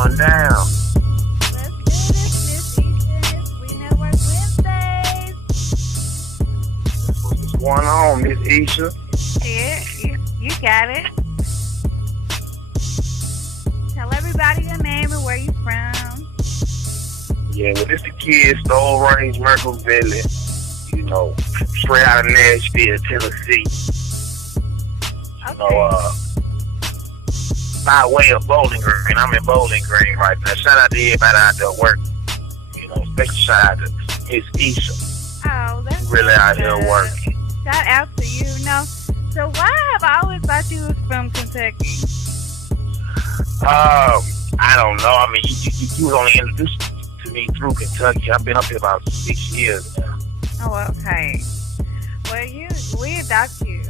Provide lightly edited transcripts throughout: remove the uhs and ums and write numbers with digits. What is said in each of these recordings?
going down? Let's do this, Ms. Echia. We Network Wednesdays. What's going on, Ms. Echia? Yeah, you got it. Tell everybody your name and where you from. Yeah, well, this the kid, StoveRange, Merkavelli. You know, straight out of Nashville, Tennessee. Okay. By way of Bowling Green. I'm in Bowling Green right now. Shout out to everybody out there working. You know, special shout out to Ms. Echia. Oh, that's Really out here good. working. Shout out to you. No, so why have I always thought you was from Kentucky? I don't know. I mean, you was only introduced to me through Kentucky. I've been up here about 6 years now. Oh, okay. Well, we adopt you.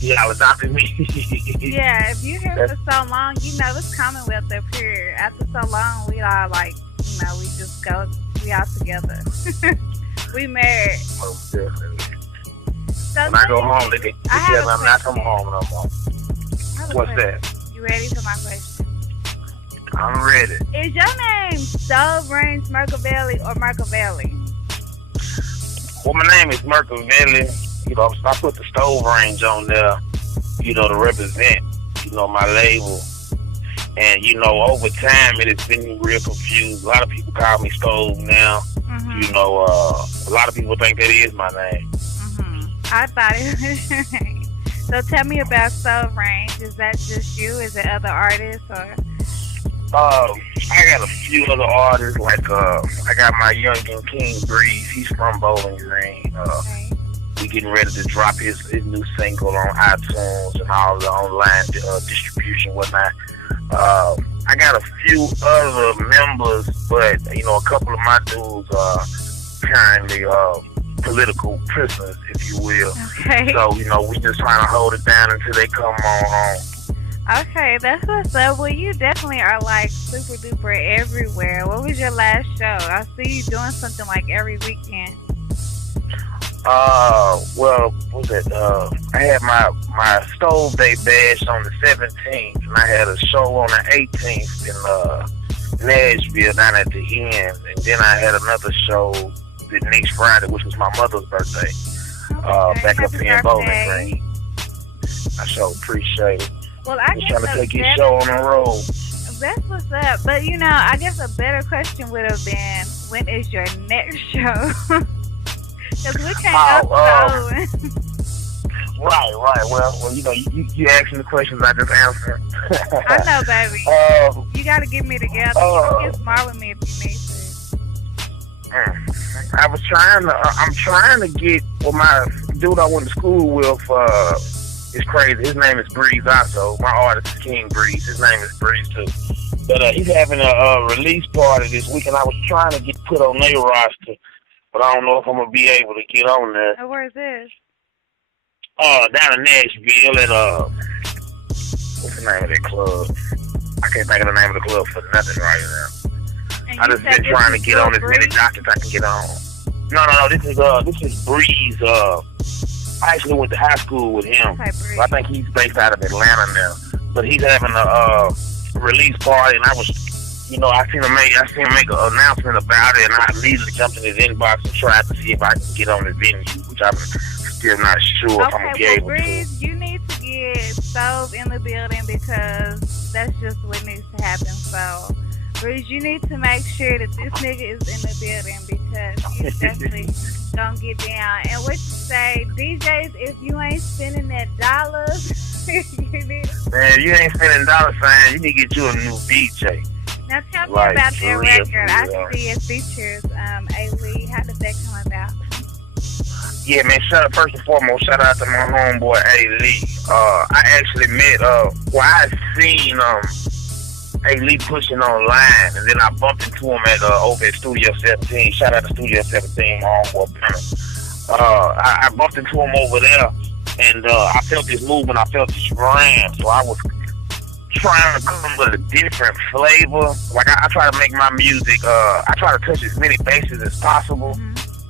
Y'all adopted me. Yeah, if you're here for so long, you know this Commonwealth up here. After so long, we all like, we just go, we all together. We married. Most definitely. So When I go home, they tell me I'm not from home no more. What's that? You ready for my question? I'm ready. Is your name StoveRange, Merkavelli, or Merkavelli? Well, my name is Merkavelli. You know, I put the StoveRange on there, you know, to represent, you know, my label. And, you know, over time, it has been real confused. A lot of people call me Stove now. Mm-hmm. You know, a lot of people think that is my name. Mm-hmm. I thought it was. So tell me about StoveRange. Is that just you? Is it other artists or? I got a few other artists, like I got my youngin' King Breeze. He's from Bowling Green. Okay. We getting ready to drop his new single on iTunes and all the online distribution, whatnot. I got a few other members, but you know, a couple of my dudes are currently political prisoners, if you will. Okay. So you know, we just trying to hold it down until they come on home. Okay, that's what's up. Well, you definitely are like super duper everywhere. What was your last show? I see you doing something like every weekend. Well, what was it? I had my Stove Day bash on the 17th, and I had a show on the 18th in Nashville down at the end, and then I had another show the next Friday, which was my mother's birthday, back up here in Bowling Green. I sure appreciate it. Well, I Just guess trying to take your show on the road. That's what's up. But you know, I guess a better question would have been, when is your next show? Because we can't go to the old one. Right. Well, you know, you asked me the questions I just answered. I know, baby. You got to get me together. You can get smart with me if you need to. I'm trying to get, well, my dude I went to school with, it's crazy. His name is Breeze also. My artist is King Breeze. His name is Breeze too. But he's having a release party this week, and I was trying to get put on their roster, but I don't know if I'm gonna be able to get on there. Oh, where is this? Down in Nashville at what's the name of that club? I can't think of the name of the club for nothing right now. And I just been trying to get on as many doctors I can get on. No. This is Breeze. I actually went to high school with him. Okay, So I think he's based out of Atlanta now. But he's having a release party, and I was, you know, I seen him make an announcement about it, and I immediately jumped in his inbox and tried to see if I can get on the venue, which I'm still not sure if I'm gonna be able Breeze, to. you need to get Stove in the building because that's just what needs to happen. So, Breeze, you need to make sure that this nigga is in the building because he's definitely gonna get down. And what you say, DJs, if you ain't spending that dollars, you need to... Man, if you ain't spending $, you need to get you a new DJ. Now tell me Like, about for that real, record. for I real. see it features A-Lee. How did that come about? Yeah, man, first and foremost, shout out to my homeboy A-Lee. I actually met, I seen A-Lee pushing online, and then I bumped into him at over at Studio 17. Shout out to Studio 17, my homeboy Brenner. I bumped into him over there, and I felt this movement, I felt this rhyme, so I was trying to come with a different flavor. Like, I try to make my music, I try to touch as many bases as possible.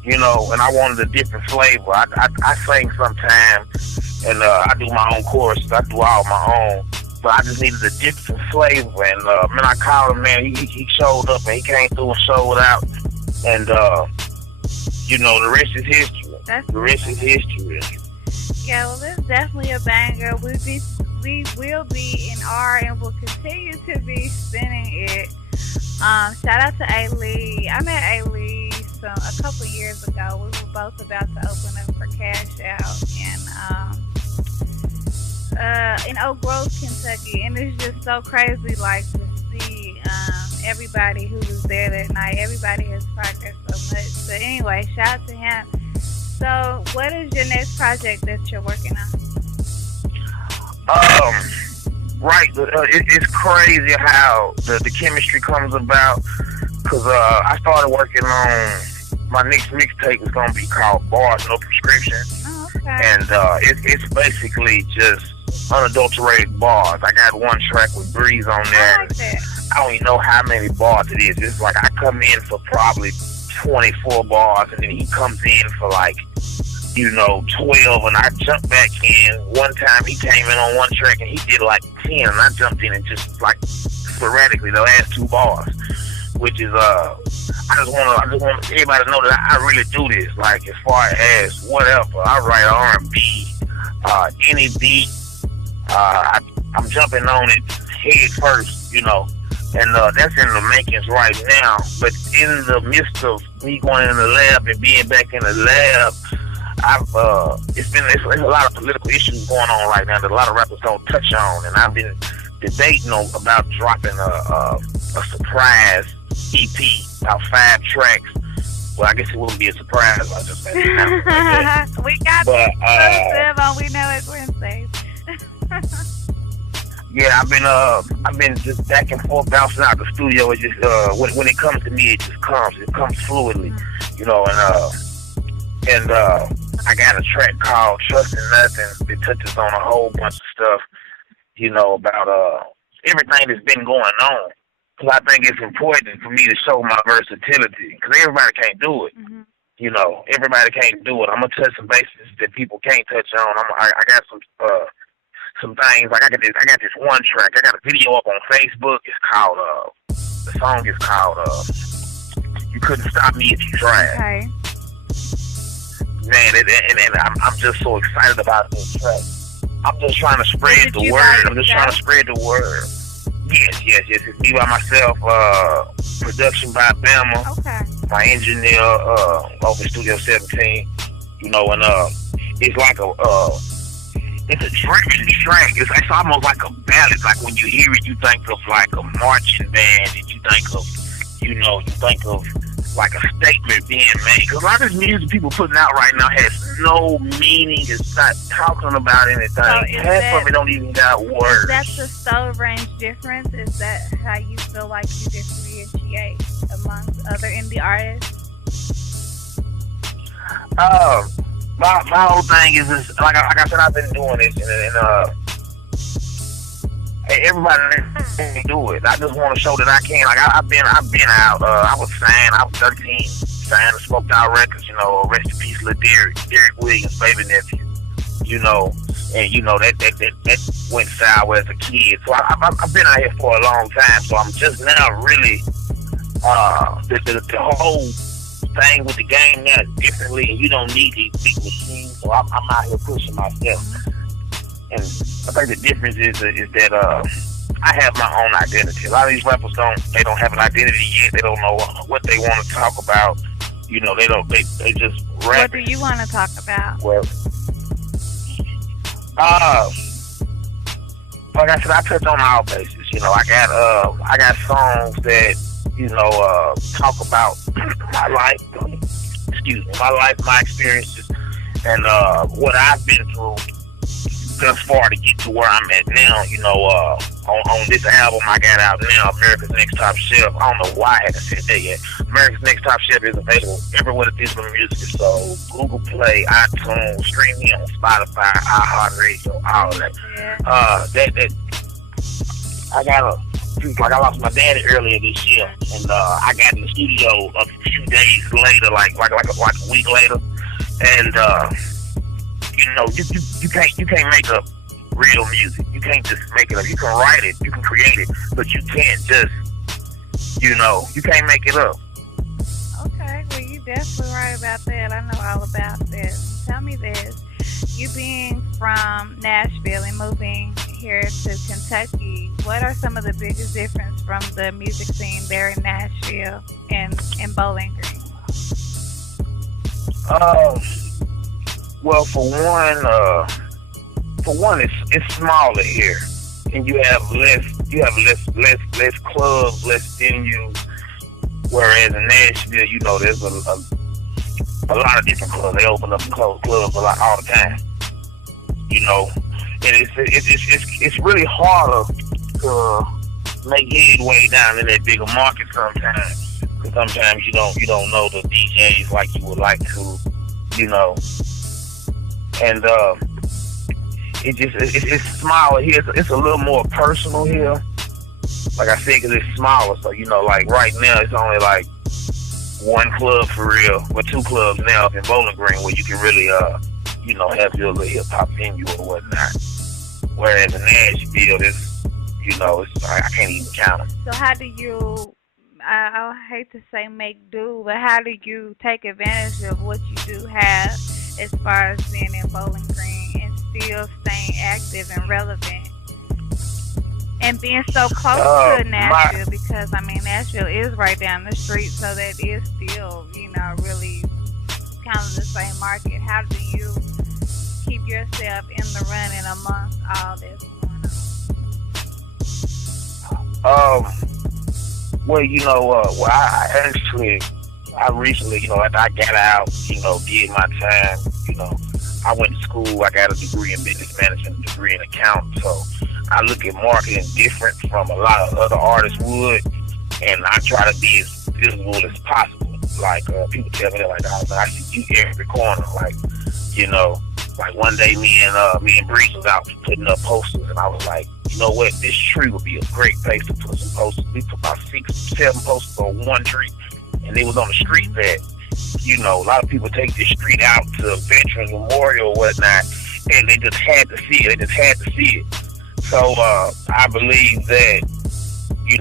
You know, and I wanted a different flavor. I sing sometimes, and I do my own choruses. I do all my own. but I just needed a different flavor. And man, I called him, man. He showed up and he came through and showed out. And you know, the rest is history. The rest is history. Yeah, well, this is definitely a banger. We will be and are and will continue to be spinning it. Shout out to A-Lee. I met A-Lee a couple years ago. We were both about to open up for Cash Out in Oak Grove, Kentucky, and it's just so crazy, like, to see everybody who was there that night. Everybody has progressed so much. But anyway, shout out to him. So, what is your next project that you're working on? Right. It's crazy how the chemistry comes about. Cause I started working on my next mixtape. Is gonna be called Bars No Prescription. Oh, okay. And it's basically just unadulterated bars. I got one track with Breeze on there. I like that. I don't even know how many bars it is. It's like I come in for probably 24 bars, and then he comes in for like, you know, 12, and I jumped back in. One time he came in on one track and he did like 10, and I jumped in and just like sporadically the last 2 bars, which is I just want everybody to know that I really do this. Like, as far as whatever, I write R&B, any beat, I'm jumping on it head first, you know. And that's in the makings right now. But in the midst of me going in the lab and being back in the lab, it's a lot of political issues going on right now that a lot of rappers don't touch on, and I've been debating about dropping a surprise EP, about 5 tracks. Well, I guess it wouldn't be a surprise. I just made it happen like that. We got exclusive on We Know It's Wednesdays. Yeah, I've been just back and forth bouncing out the studio. It just when it comes to me, it just comes. It comes fluidly, you know. And I got a track called Trust in Nothing that touches on a whole bunch of stuff, you know, about everything that's been going on. Because I think it's important for me to show my versatility. Because everybody can't do it. Mm-hmm. You know, everybody can't do it. I'm gonna touch some bases that people can't touch on. I got some things, like I got this one track. I got a video up on Facebook. It's called the song is called You Couldn't Stop Me If You Tried. Okay. Man, and I'm just so excited about this track. I'm just trying to spread the word. I'm just trying to spread the word. Yes. It's me by myself. Production by Bama. Okay. My engineer over Studio 17. You know, and it's like it's a driven track. It's almost like a ballad. Like when you hear it, you think of like a marching band, and you think of like a statement being made. Because a lot of this music people putting out right now has no meaning. It's not talking about anything. So half of it don't even got words. Is that the StoveRange difference? Is that how you feel like you differentiate amongst other indie artists? My whole thing is this, like I said, I've been doing this, and everybody can do it. I just want to show that I can. Like I've been out. I was 13, signed to Smoked Out Records. You know, rest in peace, Lil Derek Williams' baby nephew. You know, and you know that went sour as a kid. So I've been out here for a long time. So I'm just now really the whole thing with the game now is differently, and you don't need these big machines. So I'm out here pushing myself. And I think the difference is that I have my own identity. A lot of these rappers don't have an identity yet. They don't know what they want to talk about. You know, they just rap. What do you want to talk about? Well, like I said, I touch on all bases. You know, I got songs that, you know, talk about my life. My experiences, and what I've been through thus far to get to where I'm at now. You know, on this album I got out now, America's Next Top Chef. I don't know why I haven't said that yet. America's Next Top Chef is available everywhere that digital music is sold. Google Play, iTunes, stream me on Spotify, iHeartRadio, all that. Yeah. I lost my daddy earlier this year, and I got in the studio a few days later, like a week later, and you know, you can't make real music. You can't just make it up. You can write it, you can create it, but you can't just, you can't make it up. Okay, well, you definitely right about that. I know all about that. Tell me this. You being from Nashville and moving here to Kentucky, what are some of the biggest difference from the music scene there in Nashville and in Bowling Green? Well, for one, it's smaller here, and you have less clubs, less venues. Whereas in Nashville, there's a lot of different clubs. They open up and close clubs all the time. And it's really harder to make headway down in that bigger market sometimes. Because sometimes you don't know the DJs like you would like to, And it's smaller here. It's a little more personal here. Like I said, because it's smaller. So like right now, it's only like one club for real, or two clubs now up in Bowling Green where you can really have your little hip hop venue or whatnot. Whereas in Nashville, I can't even count them. So how do you? I hate to say make do, but how do you take advantage of what you do have as far as being in Bowling Green and still staying active and relevant? And being so close to Nashville, because Nashville is right down the street, so that is still, really kind of the same market. How do you keep yourself in the running amongst all this going on? Well, I recently, after I got out, did my time, I went to school. I got a degree in business management, a degree in accounting, so I look at marketing different from a lot of other artists would, and I try to be as visible as possible. Like, people tell me, they're like, oh, man, I see you every corner. Like, like one day me and Breeze was out putting up posters, and I was like, you know what, this tree would be a great place to put some posters. We put about 6, 7 posters on one tree, and it was on the street that, a lot of people take this street out to Veterans Memorial or whatnot, and they just had to see it. So I believe that,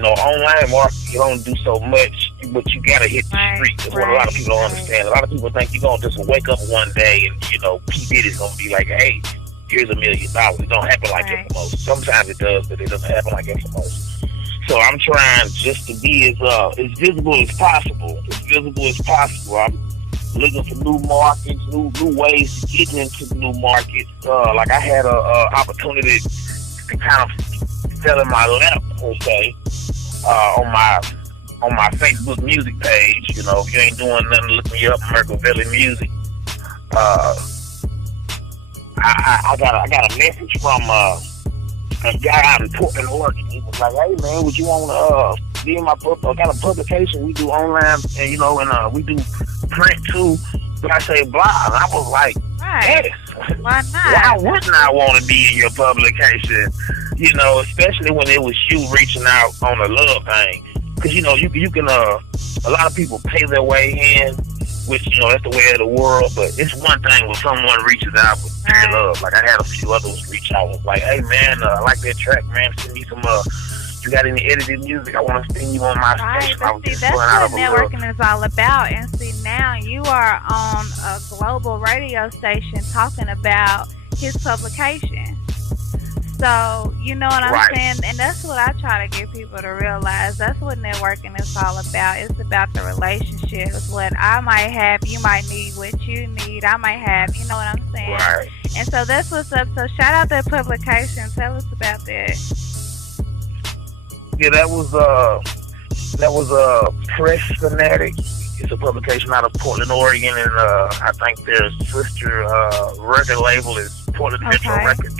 online marketing, you don't do so much, but you gotta hit the street. That's what a lot of people don't understand. A lot of people think you're gonna just wake up one day and, P. Diddy's gonna be like, hey, here's $1 million. It don't happen like that for most. Sometimes it does, but it doesn't happen like that for most. So I'm trying just to be as visible as possible. I'm looking for new markets, new ways to get into new markets. Like I had a opportunity to kind of fell in my lap, per se, on my Facebook music page. If you ain't doing nothing, look me up, Merkavelli Music. I got a message from a guy out in Portland, Oregon. He was like, "Hey man, would you want to be in my book? I got a publication. We do online, and and we do print too." But I say blah, and I was like, right. "Yes, why not? Why wouldn't I want to be in your publication?" Especially when it was you reaching out on a love thing, because you can a lot of people pay their way in, which that's the way of the world. But it's one thing when someone reaches out with pure love. Like I had a few others reach out with like, "Hey man, I like that track, man. Send me some you got any edited music? I want to send you on my station." But see, that's what networking is all about. And see, now you are on a global radio station talking about his publication. So, you know what I'm saying? And that's what I try to get people to realize. That's what networking is all about. It's about the relationships. What I might have, you might need. What you need, I might have. You know what I'm saying? Right. And so that's what's up. So shout out that publication. Tell us about that. Yeah, that was Press Fanatic. It's a publication out of Portland, Oregon, and I think their sister record label is Portland Metro Records.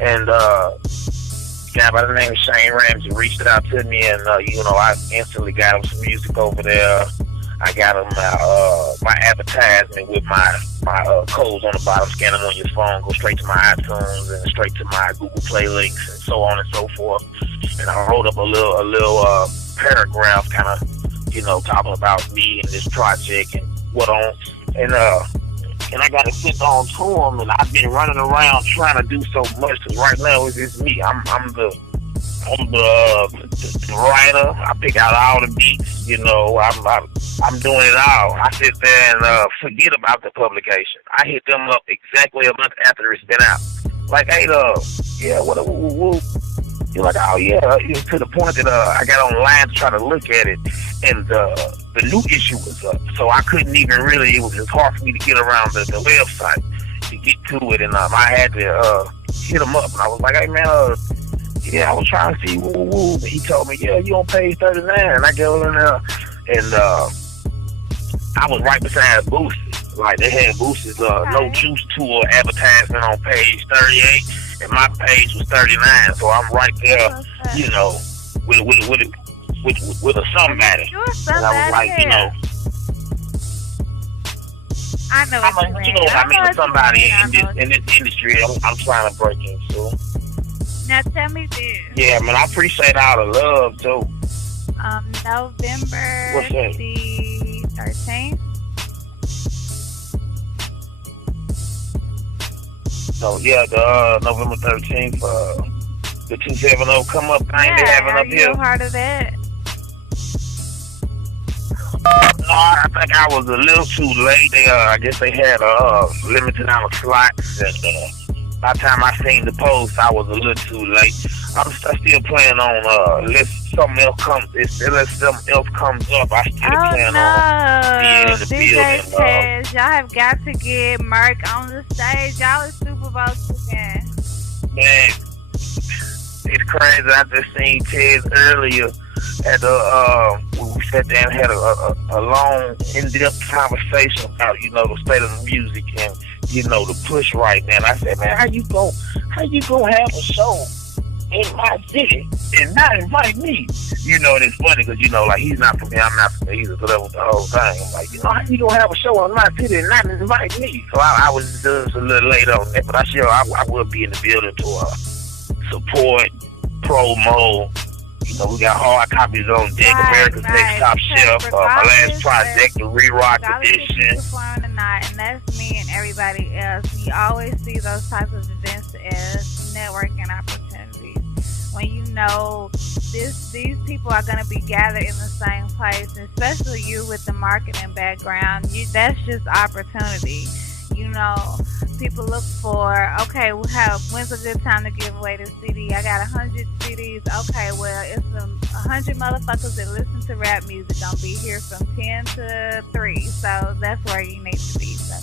And guy by the name of Shane Ramsey reached out to me, and I instantly got him some music over there. I got him my advertisement with my codes on the bottom. Scan them on your phone, go straight to my iTunes and straight to my Google Play links, and so on and so forth. And I wrote up a little paragraph, kind of talking about me and this project and what on. And and I got to sit on to them, and I've been running around trying to do so much. Cause right now it's just me. I'm the writer. I pick out all the beats. You know, I'm doing it all. I sit there and forget about the publication. I hit them up exactly a month after it's been out. Like, hey, yeah, what? You're like, oh yeah. It's to the point that I got online to try to look at it, and the new issue was up, so I couldn't even really. It was just hard for me to get around the website to get to it, and I had to hit him up, and I was like, hey man, yeah, I was trying to see woo. He told me, yeah, you on page 39, and I go in there, and I was right beside Boosters. Like, they had Boosters No Juice Tour advertisement on page 38, and my page was 39, so I'm right there, you know, with a somebody. And I was like, you know, I know what you mean. You know what I mean, somebody in this industry I'm trying to break into. Now tell me this. Yeah, man, I appreciate all the love too. November the 13th. So yeah, the November 13th, the 270 come up thing they having up here. Are you a part of that? No, I think I was a little too late. I guess they had a limited amount of slots, and by the time I seen the post, I was a little too late. I'm still planning on unless something else comes up. I still plan on being in the building. Y'all have got to get Merk on the stage. Y'all is Super Bowl weekend. Man, it's crazy. I just seen Tez earlier at we sat down and had a long, in-depth conversation about, you know, the state of the music and, you know, the push right now. And I said, man, how you gonna have a show in my city and not invite me? You know, and it's funny because, you know, like, he's not from here, I'm not from here either, so that was the whole thing. I'm like, you know, how you gonna have a show in my city and not invite me? So I was just a little late on that, but I will be in the building to support, promo. You know, we got hard copies on deck. America's Next Top Chef, my last project, the Re-Rock edition. Tonight, and that's me and everybody else. We always see those types of events as networking opportunities. When you know these people are going to be gathered in the same place, especially you with the marketing background, that's just opportunity. You know, people look for, okay, when's a good time to give away the CD? I got 100 CDs. Okay, well, it's 100 motherfuckers that listen to rap music gonna be here from 10 to 3. So that's where you need to be. So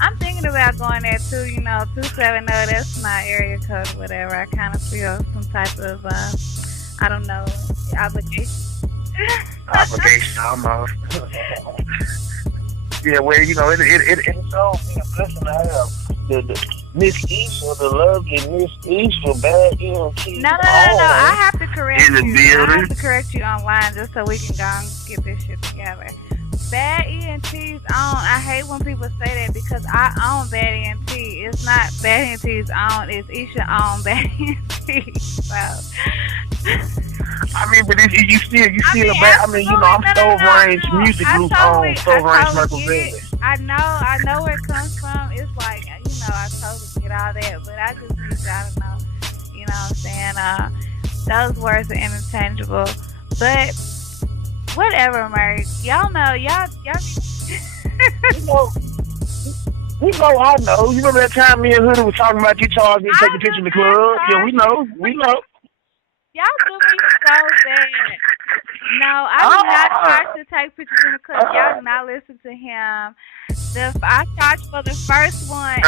I'm thinking about going there too, you know, 270, that's my area code or whatever. I kind of feel some type of, I don't know, obligation. Obligation, almost. Yeah, well, you know, it's all me a blessing to have the Ms.Echia, the lovely Ms.Echia, bad EMT. No, I have to correct in the you. building. I have to correct you online just so we can go and get this shit together. Bad ENT's own. I hate when people say that because I own Bad ENT. It's not Bad ENT's own. It's Echia own Bad ENT. So. I mean, but you still bad. I mean, you know, I'm StoveRange music group on StoveRange Merkavelli. I know where it comes from. It's like, you know, I totally get all that, but I just need y'all to know, you know what I'm saying? Those words are interchangeable, but whatever, Merk. Y'all know, y'all. We know, I know. You remember that time me and Hoodie was talking about you charged me to take a picture in the club? Yeah, we know. Y'all do me so bad. No, I do not charge to take pictures in the club. Y'all do not listen to him. I charged for the first one.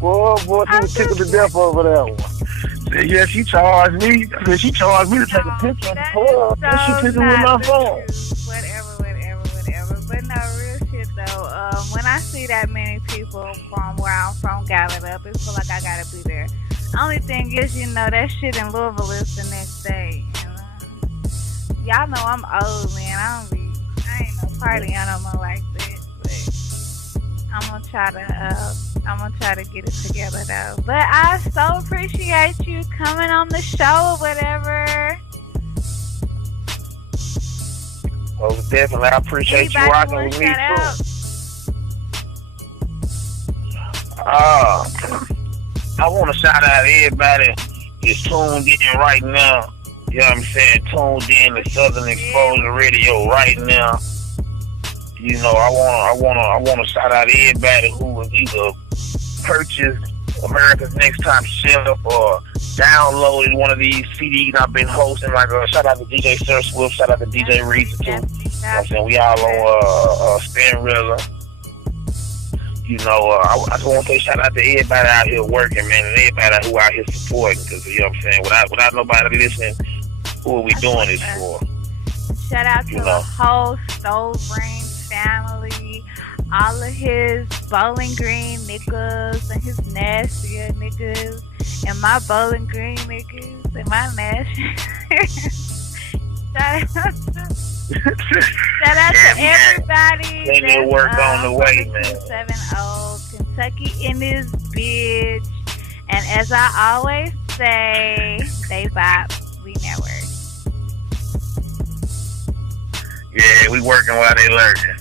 Boy, she was tickled to death over that one. Yeah, she charged me. She charged me to take a picture in the club. And she took it with my phone. Whatever. But no, real shit though. When I see that many people from where I'm from gathered up, it feel like I gotta be there. Only thing is, you know, that shit in Louisville is the next day. And, y'all know I'm old, man. I ain't no party animal like that. But I'm gonna try to get it together though. But I so appreciate you coming on the show or whatever. Most definitely. I appreciate you Anybody rocking want with to me shout out? too. I want to shout out everybody that's tuned in right now. You know what I'm saying? Tuned in to Southern Exposure Radio right now. You know, I wanna shout out everybody who has either purchased America's Next Top Shelf or downloaded one of these CDs I've been hosting. Like shout out to DJ Sir Swift, shout out to DJ Reezy too. You know what I'm saying? We all on Spin Rilla. You know, I just want to say shout out to everybody out here working, man, and everybody who out here supporting. Because you know what I'm saying, without nobody listening, who are we doing this for? Shout out to the whole StoveRange family, all of his Bowling Green niggas and his nasty niggas, and my Bowling Green niggas and my nasty. Shout out to everybody. Plenty of work on the way, man. 270 Kentucky in this bitch. And as I always say, they bop, we network. Yeah, we working while they lurking.